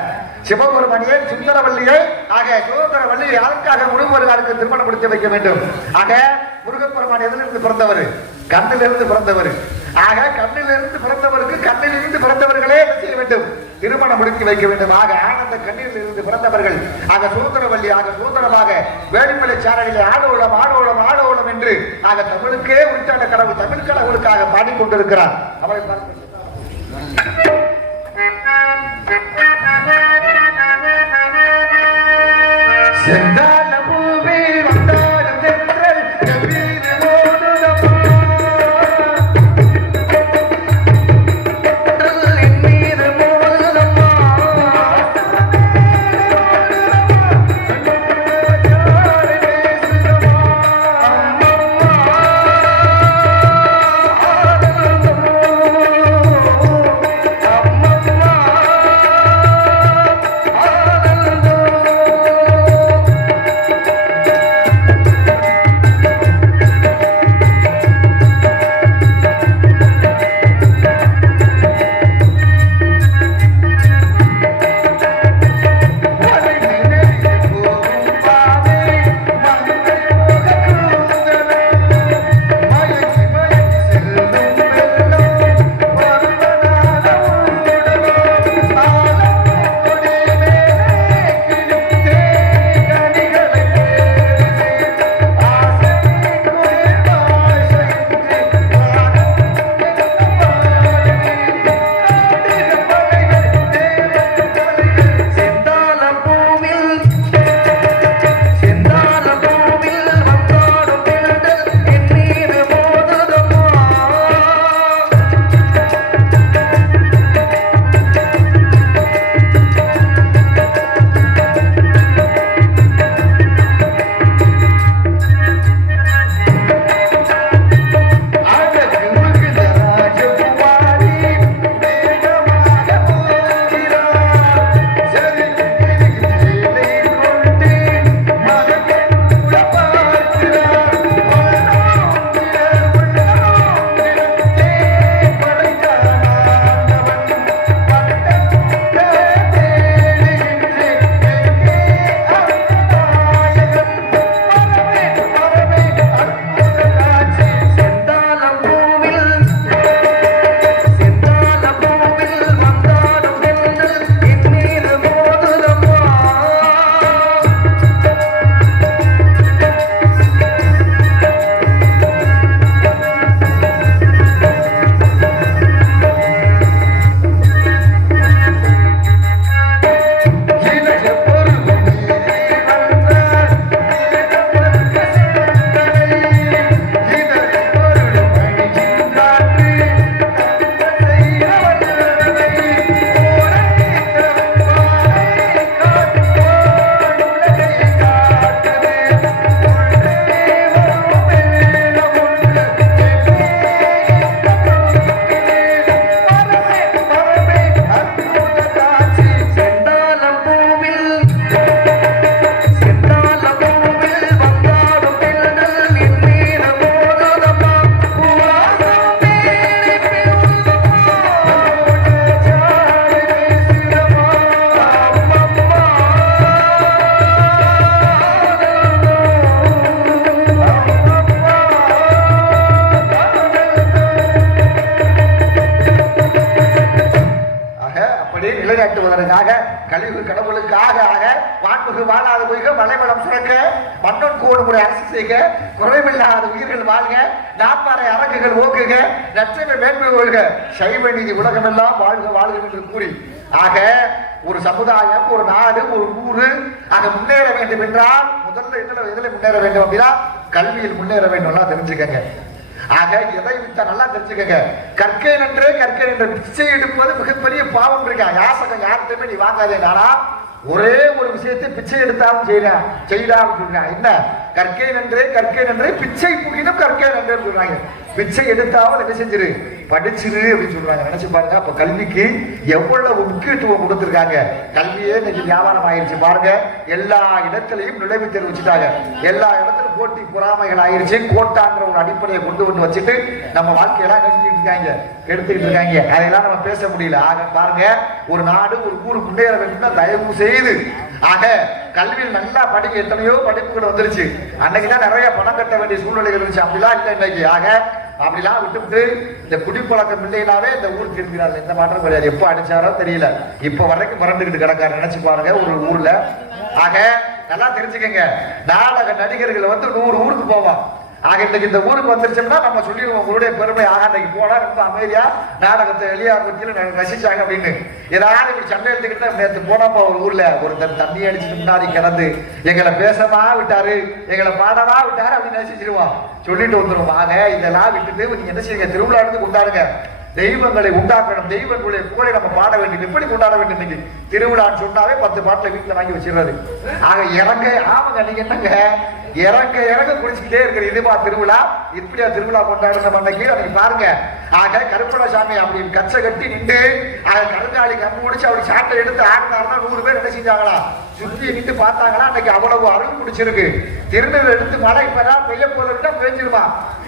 சிவபெருமானியை சுந்தரவள்ளியை ஆக சுந்தரவள்ளியை யாருக்காக முருகப்பெருமானுக்கு திருமணம் முடித்து வைக்க வேண்டும். ஆக முருகப்பெருமான் எதிலிருந்து பிறந்தவர்? கண்ணிலிருந்து பிறந்தவர். ஆக கண்ணிலிருந்து பிறந்தவருக்கு கண்ணிலிருந்து பிறந்தவர்களே என்ன செய்ய வேண்டும்? திருமணம் முடித்து வைக்க வேண்டும். ஆக ஆனந்த கண்ணில் இருந்து பிறந்தவர்கள் ஆக சுந்தரவள்ளி ஆக சுந்தரமாக வேடிமலை சாரலிலே ஆடோளம் ஆடோளம் ஆடோளம் என்று ஆக தமிழுக்கே உரித்தான கடவுள் தமிழ் கடவுளுக்காக பாடிக்கொண்டிருக்கிறார். அவரை செந்தான பூவே வந்தாடும் தென்றல் கபீர் மோதுதமா மீது மோதுதமா நிலைநாட்டுவதற்காக கழிவு கடவுளுக்காக ஆக வான்மிகு வாழாத பொய்க மலைவளம் சுரக்க மன்னன் கோடு முறை அரசு செய்க குறைவில்லாத உயிர்கள் வாழ்க நாட்பாறை அரங்குகள் ஓக்குக நற்றமை மேன்மை கொள்க சைவ நீதி உலகமெல்லாம் வாழ்க வாழ்க என்று கூறி ஆக ஒரு சமுதாயம், ஒரு நாடு, ஒரு ஊரு அங்க முன்னேற வேண்டும் என்றால் முதல்ல எதுல முன்னேற வேண்டும் அப்படின்னா கல்வியில் முன்னேற வேண்டும். தெரிஞ்சுக்கங்க. ஆக எதை விட்டா நல்லா தெரிஞ்சுக்கங்க. கற்கேன் என்ற பிச்சை எடுப்பது மிகப்பெரிய பாவம் இருக்கா. யாசகம் யார்கிட்டயுமே நீ வாங்காதே. நானா ஒரே ஒரு விஷயத்தை பிச்சை எடுத்தாலும் செய்யலாம் சொல்றாங்க. என்ன? கற்கேன் என்றே பிச்சை புகினும் கற்கேன் என்று சொல்றாங்க. பிச்சை எடுத்தாலும் என்ன செஞ்சிரு, படிச்சிரு அப்படின்னு சொல்றாங்க. நினைச்சு பாருங்க. அப்ப கல்விக்கு எவ்வளவு முக்கியத்துவம் கொடுத்திருக்காங்க. கல்வியே இன்னைக்கு வியாபாரம் ஆயிருச்சு பாருங்க. எல்லா இடத்திலையும் நுழைவுத் தேர்வு வச்சுட்டாங்க. எல்லா இடத்துலயும் போட்டி பொறாமைகள் ஆயிருச்சு. கோட்டான்ற ஒரு அடிப்படையை கொண்டு வச்சுட்டு நம்ம வாழ்க்கையெல்லாம் என்ன செஞ்சுட்டு இருக்காங்க, எடுத்துக்கிட்டு இருக்காங்க. அதெல்லாம் நம்ம பேச முடியல. ஆக பாருங்க, ஒரு நாடு ஒரு ஊரு முன்னேற வேண்டும்னா தயவு செய்து ஆக கல்வியில் நல்லா படிக்க எத்தனையோ படிப்புகள் வந்துருச்சு. அன்னைக்குதான் நிறைய பணம் கட்ட வேண்டிய சூழ்நிலைகள் இருந்துச்சு. அப்படிலாம் இல்லை இன்னைக்கு. ஆக அப்படிலாம் விட்டு இந்த குடிப்பழக்கம் இல்லைனாவே இந்த ஊருக்கு இருக்கிறார்கள். எந்த மாற்றம் கிடையாது. எப்ப அடிச்சாரோ தெரியல. இப்ப வரைக்கும் மறந்துகிட்டு கிடக்காரு. நினைச்சு பாருங்க ஒரு ஊர்ல. ஆக நல்லா தெரிஞ்சுக்கங்க. நாடக நடிகர்கள் 100 ஊருக்கு போவான். ஆக இன்னைக்கு இந்த ஊருக்கு வந்துருச்சோம்னா நம்ம சொல்லிடுவோம் உங்களுடைய பெருமை. ஆக இன்னைக்கு போனா ரொம்ப அமைதியா நாடகத்தை வெளியாகத்தில் ரசிச்சாங்க அப்படின்னு. ஏதாவது இப்படி சண்டை எடுத்துக்கிட்டு நேற்று போனப்போ ஒரு ஊர்ல ஒருத்தர் தண்ணி அடிச்சுட்டு முன்னாடி கிடந்து எங்களை பேசவா விட்டாரு, எங்களை பாடவா விட்டாரு அப்படின்னு ரசிச்சிருவோம், சொல்லிட்டு வந்துருவோம். ஆக இதெல்லாம் விட்டுட்டு நீங்க என்ன செய்யுங்க, திருவிழா எடுத்து கொண்டாடுங்க. தெய்வங்களை உண்டாக்கணும். தெய்வங்களுடைய புகழை நம்ம பாட வேண்டும். எப்படி கொண்டாட வேண்டும்? இன்னைக்கு திருவிழான்னு சொன்னாவே 10 பாட்டில் வீட்டுல வாங்கி வச்சிடுறது. ஆக இறங்க ஆமாங்க. நீங்க என்னங்க இறங்க குடிச்சுக்கிட்டே இருக்கிற இதுவா திருவிழா? இப்படியா திருவிழா கொண்டாடுற அன்னைக்கு அன்னைக்கு பாருங்க. ஆக கருப்பணசாமி அப்படி கச்சை கட்டி நின்று கருங்காலி கம்பு முடிச்சு அப்படி சாட்டை எடுத்து ஆடினாருன்னா 100 பேர் என்ன செஞ்சாங்களா, சுத்தி நின்று பார்த்தாங்களா. அன்னைக்கு அவ்வளவு அருள் பிடிச்சிருக்கு. திருநெல் எடுத்து மழை இப்பதான் பெய்ய போதுன்னா பெய்ஞ்சிருமா,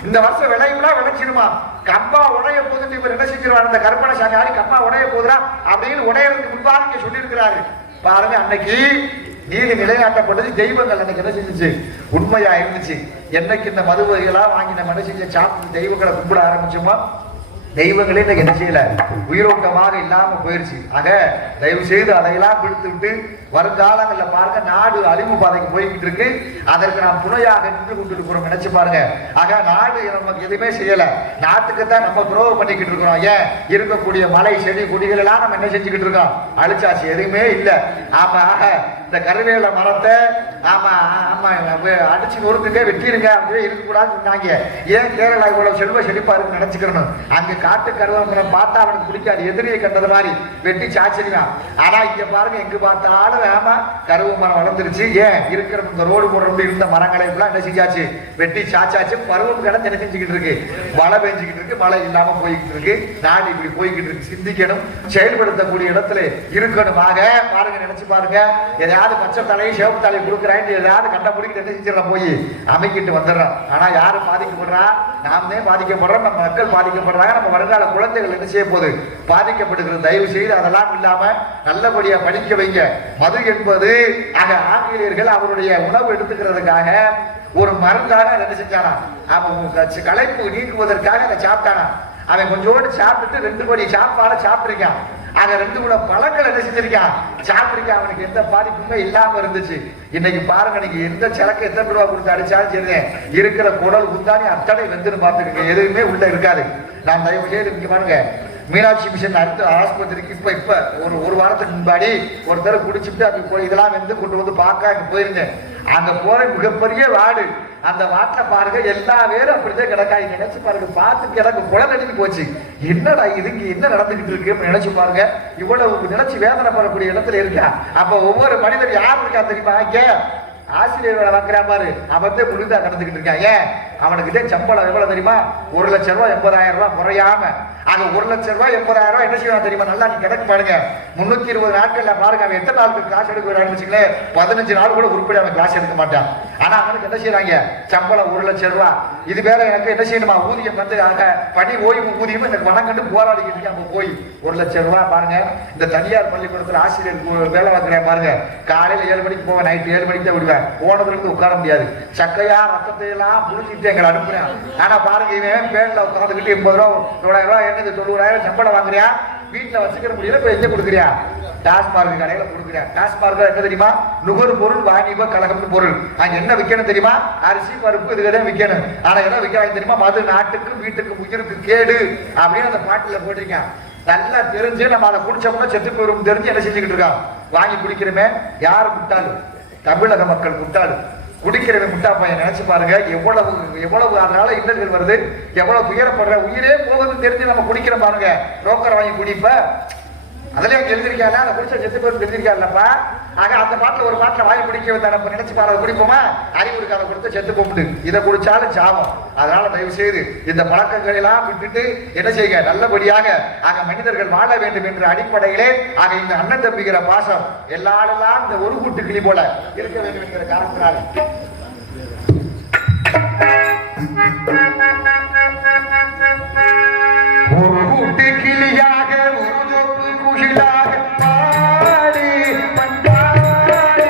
இந்த வருஷம் விளையும்லாம் விளைச்சிருமா. கம்பா உடைய போது இவர் என்ன செஞ்சிருவார், இந்த கருப்பணசாமி ஆடி கம்பா உடைய போதுரா அப்படின்னு உடையறதுக்கு முன்பாக சொல்லி இருக்கிறாரு. பாருங்க, அன்னைக்கு நீதி நிலைநாட்டப்பட்டது. தெய்வங்கள் அன்னைக்கு என்ன செஞ்சிச்சு, உண்மையா இருந்துச்சு. என்னைக்கு இந்த மது வகைகளா வாங்கி நம்ம என்ன செஞ்ச சாப்பிட்டு தெய்வங்களை கும்பிட ஆரம்பிச்சோமா, தெய்வங்களே இன்னைக்கு என்ன செய்யல, உயிரோட்டமாக இல்லாம போயிருச்சு. ஆக தயவு செய்து அதையெல்லாம் பிடித்து விட்டு வருங்காலங்களில் பாருங்க, நாடு அழிவு பாதைக்கு போய்கிட்டு இருக்கு. அதற்கு நாம் துணையாக நின்று கொண்டு இருக்கிறோம். நினைச்சு பாருங்க. ஆக நாடு நமக்கு எதுவுமே செய்யல, நாட்டுக்குத்தான் நம்ம துரோகம் பண்ணிக்கிட்டு இருக்கிறோம். ஏன் இருக்கக்கூடிய மலை செடி கொடிகள் எல்லாம் நம்ம என்ன செஞ்சுக்கிட்டு இருக்கோம், அழிச்சாச்சு. எதுவுமே இல்லை. ஆமா. ஆக இந்த கருவேல மரத்தை ஆமா ஆமா அடிச்சு நொறுக்குங்க, வெட்டிருங்க அப்படின்னு இருக்கக்கூடாதுன்னு சொன்னாங்க. ஏன் கேரளா இவ்வளவு செல்வ செழிப்பா இருக்குன்னு நினைச்சுக்கணும். அங்க காட்டு கருவேல பார்த்தா அவனுக்கு பிடிக்காது, எதிரியை கண்டது மாதிரி வெட்டி சாச்சிருக்கான். ஆனா இங்க பாருங்க, எங்க பார்த்தாலும் ஆமா கருவு மரம் வளர்ந்துருச்சு. ஏன் இருக்கிற இந்த ரோடு போடுறது இருந்த மரங்களை எல்லாம் என்ன செஞ்சாச்சு, வெட்டி சாச்சாச்சு. பருவம் கிடந்து என்ன செஞ்சுக்கிட்டு இருக்கு, மழை பெஞ்சுக்கிட்டு இருக்கு, மழை இல்லாம போய்கிட்டு இருக்கு. நாடு இப்படி போய்கிட்டு இருக்கு. சிந்திக்கணும், செயல்படுத்தக்கூடிய இடத்துல இருக்கணும். ஆக பாருங்க, நினைச்சு பாருங்க. எதையாவது பச்சை தலையை சிவப்பு தலையை கொடுக்குறாங்க, ஏதாவது கண்ட பிடிக்கிட்டு என்ன செஞ்சிடறோம், போய் அமைக்கிட்டு வந்துடுறோம். ஆனா யாரு பாதிக்கப்படுறா, நாம் தான் பாதிக்கப்படுறோம். நம்ம மக்கள் பாதிக்கப்படுறாங்க. நம்ம வருங்கால குழந்தைகள் என்ன செய்ய போகுது, பாதிக்கப்படுகிறது. தயவு செய்து அதெல்லாம் இல்லாம நல்லபடியா படிக்க வைங்க. மது என்பது ஆக ஆங்கிலேயர்கள் அவருடைய உணவு எடுத்துக்கிறதுக்காக ஒரு மருந்தாக என்ன செஞ்சானா, களைப்பு நீக்குவதற்காக அதை சாப்பிட்டானா. அவன் கொஞ்சோடு சாப்பிட்டுட்டு 2 கோடி சாப்பாடு சாப்பிட்டிருக்கான். ஆக 2 கூட பழங்கள் என்ன செஞ்சிருக்கான், சாப்பிட்டிருக்கான். அவனுக்கு எந்த பாதிப்புமே இல்லாம இருந்துச்சு. இன்னைக்கு பாருங்க, நீங்க எந்த சரக்கு எத்தனை ரூபா கொடுத்து அடிச்சாலும் சரி, இருக்கிற குடல் குந்தானி அத்தனை வெந்துன்னு பார்த்துருக்கேன். எதுவுமே உள்ள இருக்காது. நான் தயவு செய்து இங்க பாருங்க, மீனாட்சி மிஷன் அடுத்த ஆஸ்பத்திரிக்கு இப்ப ஒரு வாரத்துக்கு முன்னாடி ஒருத்தர் குடிச்சுட்டு அங்க போய் இதெல்லாம் வந்து கொண்டு வந்து பார்க்க அங்க போயிருந்தேன். அங்க போற மிகப்பெரிய வார்டு. அந்த வாட்டை பாருங்க, எல்லா பேரும் அப்படிதான் கிடக்காங்க. நினைச்சு பாருங்க, பார்த்து எனக்கு குளநடிக்கு போச்சு. என்னடா இதுக்கு என்ன நடந்துகிட்டு இருக்கு நினைச்சு பாருங்க. இவ்வளவு நினைச்சு வேதனை படக்கூடிய இடத்துல இருக்கா. அப்ப ஒவ்வொரு மனிதர் யார் இருக்கா தெரியுமா, இங்க ஆசிரியர் வேலை வாங்குறா பாரு, அவத்தே புரிதா கடந்துகிட்டு இருக்காங்க. அவனுக்கிட்டே சம்பளம் எவ்வளவு தெரியுமா, 1 லட்சம் ரூபாய் 80,000 ரூபாய் குறையாம. ஆக 1 லட்சம் ரூபாய் 80,000 ரூபாய் என்ன செய்வான் தெரியுமா, நல்லா நீ கிடக்கு பாருங்க. 320 நாட்கள்ல பாருங்க, அவன் எத்தனை நாளுக்கு கிளாஸ் எடுக்க ஆரம்பிச்சுங்களேன், 15 நாள் கூட உருப்படி அவன் கிளாஸ் எடுக்க மாட்டான். ஆனா அவனுக்கு என்ன செய்யறாங்க, சம்பளம் 1 லட்சம் ரூபாய். இது வேற எனக்கு என்ன செய்யணுமா, ஊதியம் வந்து ஆக பணி ஓய்வு ஊதியம் எனக்கு வணங்கண்டு போராடிக்கிட்டு இருக்கேன். அப்ப போய் 1 லட்சம் ரூபாய் பாருங்க. இந்த தனியார் பள்ளிக்கூடத்துல ஆசிரியர் வேலை வாங்குறேன் பாருங்க, காலையில 7 மணிக்கு போவேன், நைட்டு 7 மணிக்கு தான் விடுவேன். போனதுக்கு உட்கார முடியாது, சக்கையா ரத்தத்தை எல்லாம் புடிச்சிட்டு எங்களை அனுப்புறேன். ஆனா பாருங்க, இவன் பேன்ல உட்காந்துக்கிட்டு 80 ரூபா 100,000 ரூபாய் என்னது 90,000 சம்பளம் வாங்குறியா, வீட்டுல வச்சுக்கிற முடியல, இப்ப எங்க கொடுக்குறியா, டாஸ்மார்க் கடையில கொடுக்குறியா. டாஸ்மார்க் என்ன தெரியுமா, நுகர்பொருள் வாணிப கழகம் பொருள். அங்க என்ன விற்கணும் தெரியுமா, அரிசி பருப்பு இதுதான் விற்கணும். ஆனா என்ன விற்கிறாங்க தெரியுமா, மது நாட்டுக்கு வீட்டுக்கு உயிருக்கு கேடு அப்படின்னு அந்த பாட்டுல போட்டிருக்கான். நல்லா தெரிஞ்சு நம்ம அதை குடிச்சோம்னா செத்து போயிரும் தெரிஞ்சு என்ன செஞ்சுக்கிட்டு இருக்கான், வாங்கி குடிக்கிறமே. யாரு முட்டாளு? தமிழக மக்கள் முட்டாளு. குடிக்கிறவன் முட்டா பையன். நினைச்சு பாருங்க எவ்வளவு எவ்வளவு அதனால இன்னல்கள் வருது, எவ்வளவு துயரப்படுற, உயிரே போகுதுன்னு தெரிஞ்சு நம்ம குடிக்கிற பாருங்க. புரோக்கர் வாங்கி குடிப்ப அதுலயே எழுதிருக்காங்க, அதை குடிச்சா செத்து பேர் எழுதிருக்காருல்லப்பா. ஆக அந்த பாட்டில் ஒரு பாட்டில் வாங்கி குடிக்க நம்ம நினைச்சு பாரு, குடிப்போமா? அறிவு இருக்காத கொடுத்து செத்து போட்டு இதை குடிச்சாலும் சாபம். அதனால தயவு செய்து இந்த பழக்கங்களை எல்லாம் விட்டுட்டு என்ன செய்யுங்க, நல்லபடியாக ஆக மனிதர்கள் வாழ வேண்டும் என்ற அடிப்படையிலே ஆக இந்த அண்ணன் தம்பிக்கிற பாசம் எல்லாரெல்லாம் இந்த ஒரு கூட்டு கிளி போல இருக்க வேண்டும் என்கிற காரணத்தினால ஒரு கூட்டு கிளியாக ஒரு சொப்பு குஷிலாக பாடி பண்பாடி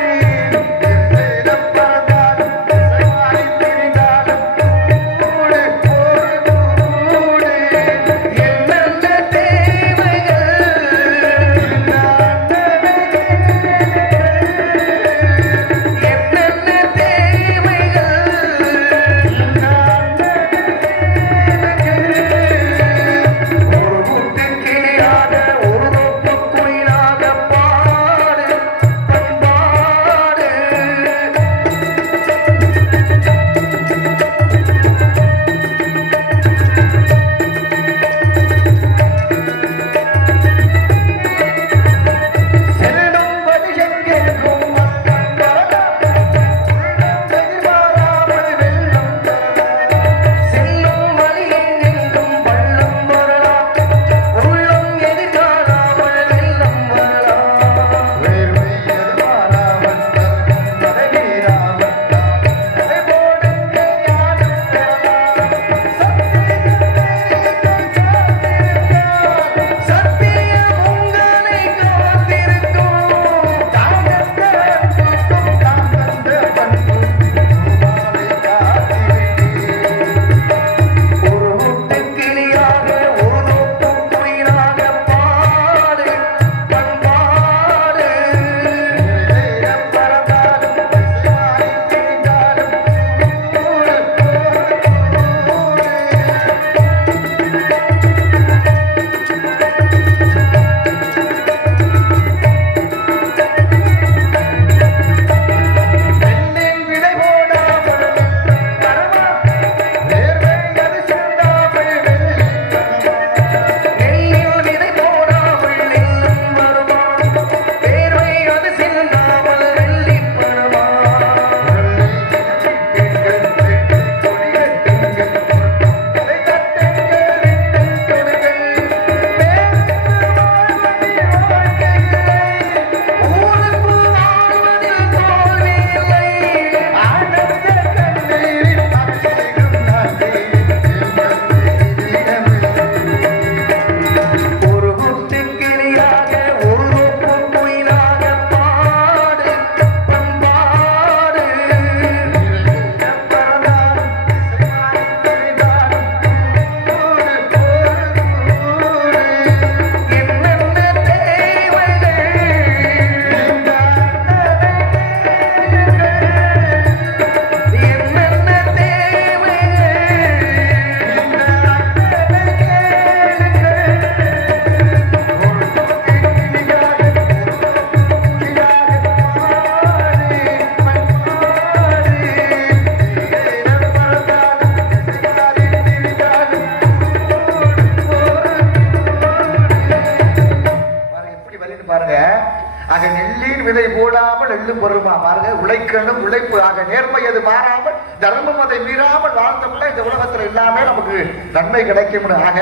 உழைக்கணும் உழைப்பு ஆக நேர்மை அது மாறாமல் தர்மம் அதை மீறாமல் வாழ்ந்தோம்னா இந்த உலகத்துல எல்லாமே நமக்கு நன்மை கிடைக்கும். ஆக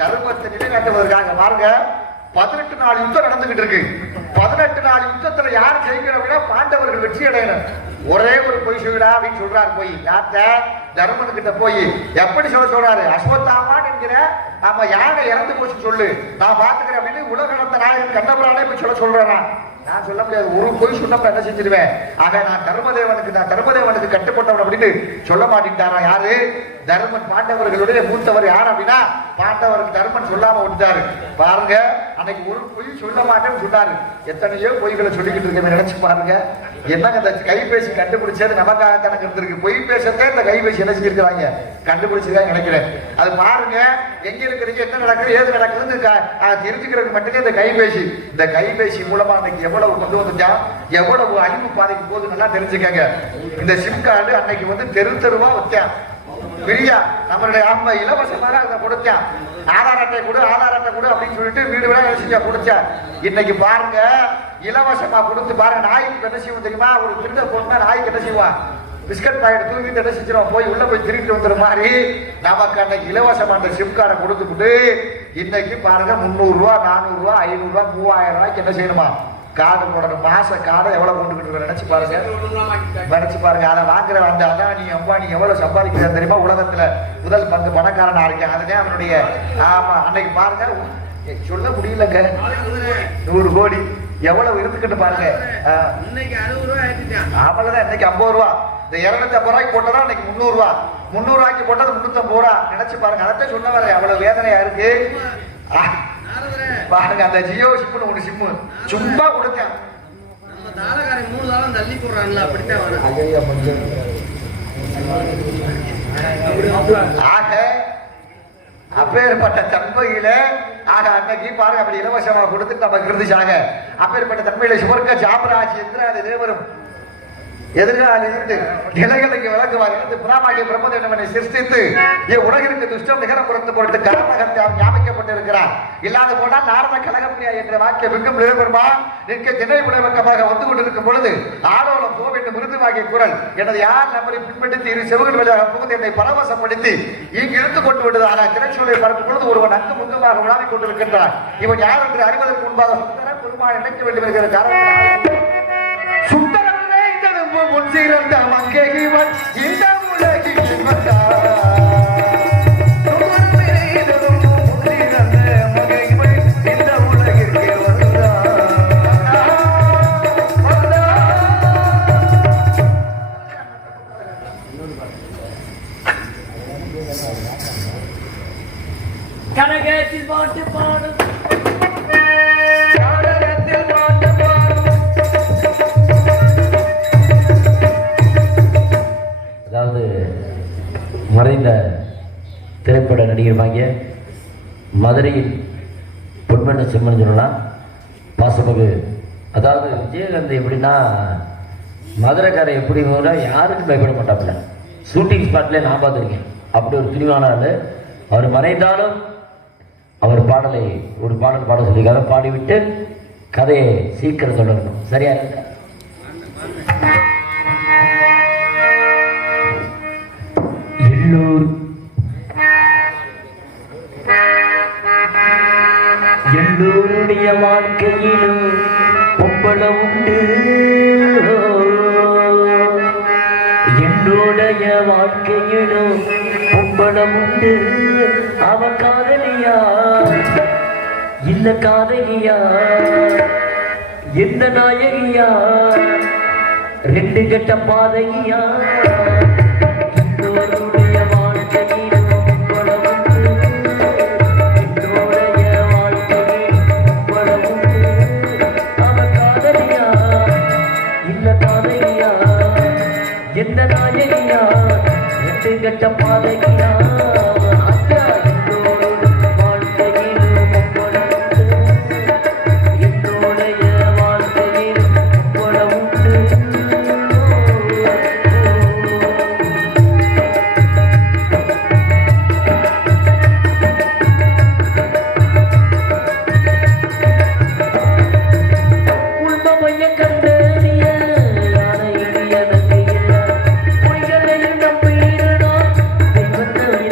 தர்மத்தை நிலைநாட்டுவதற்காக பாருங்க 18 நாள் யுத்தம் நடந்துகிட்டு இருக்கு. 18 நாள் யுத்தத்துல யார் ஜெயிக்கிறவங்க பாண்டவர்கள் வெற்றி அடையணும். ஒரே ஒரு பொய் சொல்லிடா அப்படின்னு சொல்றாரு. போய் யார்கிட்ட? தர்மன்கிட்ட போய் எப்படி சொல்றாரு? அஸ்வத்தாமான் என்கிற ஆமா யானை இறந்து போச்சு சொல்லு, நான் பாத்துக்கிறேன் அப்படின்னு உலகளந்த நாயகன் கண்டபுரானே போய் சொல்றேன். நான் சொல்ல முடியாது, ஒரு பொய் சொன்னப்ப என்ன செஞ்சிருவேன். ஆக நான் தர்மதேவனுக்கு கட்டுப்பட்டவன் அப்படின்னு சொல்ல மாட்டேன்டாரா யாரு? தர்மன். பாண்டவர்களுடைய மூத்தவர் யார் அப்படின்னா பாண்டவருக்கு தர்மன் சொல்லாம விட்டாரு. பாருங்க அன்னைக்கு ஒரு பொய் சொல்ல மாட்டேன்னு சொன்னாரு. எத்தனையோ பொய்களை சொல்லிக்கிட்டு இருக்கேன் நினைச்சு பாருங்க. என்னங்க இந்த கைபேசி கண்டுபிடிச்சது நமக்காக கணக்கு இருந்திருக்கு. பொய் பேசத்தே இந்த கைபேசி என்ன செஞ்சிருக்கிறாங்க, கண்டுபிடிச்சிருக்காங்க நினைக்கிறேன். அது பாருங்க, எங்க இருக்கிறீங்க, என்ன நடக்குது, ஏது நடக்குதுன்னு தெரிஞ்சுக்கிறதுக்கு மட்டுமே இந்த கைபேசி. இந்த கைபேசி மூலமா அன்னைக்கு எவ்வளவு கொண்டு வந்துட்டா, எவ்வளவு அழிவு பாதைக்கு போது நல்லா தெரிஞ்சுக்கங்க. இந்த சிம் கார்டு அன்னைக்கு வந்து தெரு தெருவா வச்சான் பிரியா, நம்மளுடைய ஆமா இலவசமாக அதை கொடுத்தான். ஆதார் அட்டை கொடு, ஆதார் அட்டை கொடு அப்படின்னு சொல்லிட்டு வீடு விட யோசிச்சா கொடுத்தான். இன்னைக்கு பாருங்க, இலவசமா கொடுத்து பாருங்க. நாய்க்கு என்ன செய்வோம் தெரியுமா, ஒரு திருட போனா நாய்க்கு என்ன செய்வான், பிஸ்கட் பாக்கெட் தூக்கிட்டு என்ன செஞ்சிடும், போய் உள்ள போய் திருட்டு வந்துற மாதிரி நமக்கு அன்னைக்கு இலவசமா அந்த சிம் கார்டை கொடுத்துக்கிட்டு இன்னைக்கு பாருங்க 300 ரூபா 400 ரூபா 500 ரூபா 3000 ரூபாய்க்கு என்ன செய்யணுமா, கார்டு போடணும். மாச கார்டை எவ்வளவு கொண்டுகிட்டு நினைச்சு பாருங்க, நினைச்சு பாருங்க. அதை வாங்குற அந்த அதானி அம்பானி எவ்வளவு சம்பாதிக்கிறார் தெரியுமா, உலகத்துல முதல் பங்கு பணக்காரனா இருக்கேன். அதுவே அவனுடைய ஆமா. அன்னைக்கு பாருங்க, சொல்ல முடியலங்க, 100 கோடி எவ்வளவு இருந்துக்கிட்டு பாருங்க. அவ்வளவுதான் இன்னைக்கு 50 ரூபா. இந்த 250 ரூபாய்க்கு போட்டதா இன்னைக்கு 300 ரூபா, 300 ரூபாய்க்கு போட்டது 350 ரூபா. நினைச்சு பாருங்க. அதான் சொன்ன வர அவ்வளவு வேதனையா இருக்கு பாருங்க. அந்த ஜியோ சிம்னு ஒண்ணு சிம்மு சும்மா கொடுத்தேன். ஆக அப்பேற்பட்ட தன்மையில அன்னைக்கு பாருங்க அப்படி இலவசமா கொடுத்து நமக்கு இருந்துச்சாக. அப்பேற்பட்ட தன்மையில சுவர்க்க சாம்ராஜ்யம் என்று அது தேவரும் எதிர்காலிருந்து நிலைகளுக்கு விளக்குவார். இருந்து புறாமாகிய பிரம்மதேவனை சிருஷ்டித்து உலகிற்கு துஷ்டம் நிகர புறத்து பொருட்டு காரணகத்தை ஞாபகப்பட்டிருக்கிறார். இல்லாத போனால் நாரத கலகப்பிரியா என்ற வாக்கிய மிகவும் நிலைபெறுமா நிற்க திணை உணவக்கமாக வந்து கொண்டிருக்கும் பொழுது ஆடோலம் போவென்று மிருதுவாகிய குரல் எனது யார் நம்பரை பின்பற்றி இரு செவுகள் வழியாக புகுந்து என்னை பரவசப்படுத்தி இங்கு இருந்து கொண்டு விடுது. ஆனால் திரைச்சூழலை பார்க்கும் பொழுது ஒருவன் அங்கு முகமாக விழாவிக் கொண்டிருக்கின்றான். இவன் யார் என்று அறிவதற்கு முன்பாக சுந்தர பெருமாள் நினைக்க வேண்டும் என்கிற காரணம் சுந்தர முன்சிறந்த மங்கை இவன் இந்த உலகில் கனகத்தில் பாட்டு பாடும் மறைந்த திரைப்பட நடிகர் வாங்கிய மதுரையில் பொன்மன செம்மன் சொல்லலாம் பாசமகு. அதாவது விஜயகாந்த் எப்படின்னா மதுரைக்காரை எப்படி யாருக்கும் பயப்பட மாட்டாப்புல. ஷூட்டிங் ஸ்பாட்லேயே நான் பார்த்துருக்கேன். அப்படி ஒரு துணிவான ஆள். அவர் மறைந்தாலும் அவர் பாடலை ஒரு பாடல் பாட சொல்லிக்காக பாடிவிட்டு கதையை சீக்கிரம் தொடரணும். சரியா இருக்கா? எல்லோருடைய வாழ்க்கையிலும் பொம்பளம் உண்டு, என்னுடைய வாழ்க்கையிலும் பொம்பளம் உண்டு. அவ காதலியா இல்ல காதலியா, எந்த நாயகியா, 2 கட்ட பாதகியா. எந்த நாயகியா 2 கட்ட பாதகியா.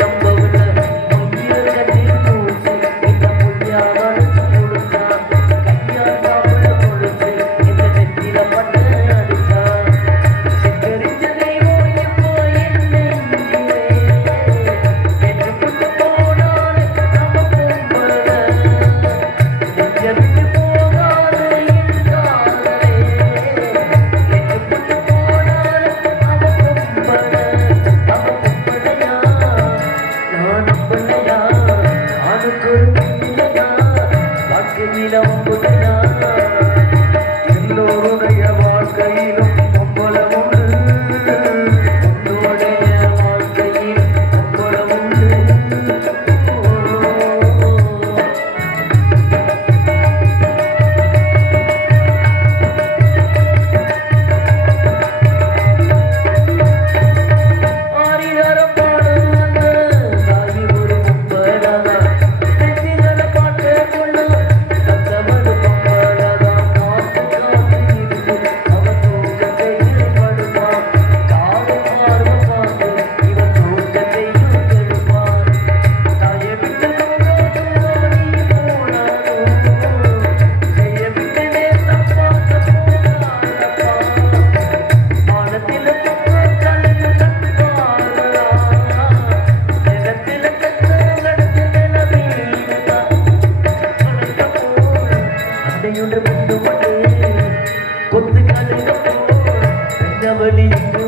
நம்புவது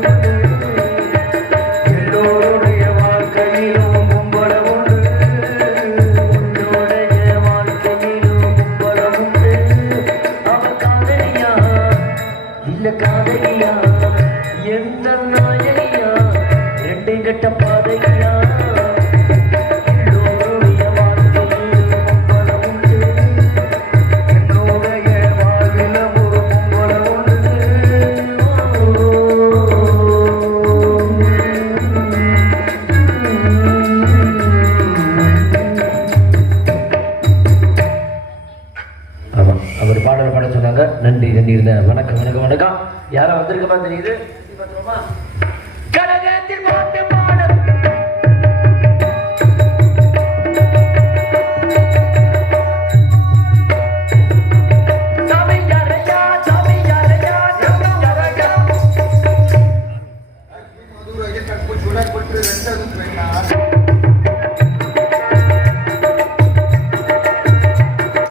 உண்டு. எல்லோருடைய வாழ்க்கையிலும் கும்பலம் உண்டு. உன்னுடைய வாழ்க்கையிலும் கும்பலம் உண்டு. அவன் காதலியா இல்ல காதலியா எந்த நாயகியா ரெண்டு கட்ட பாதையா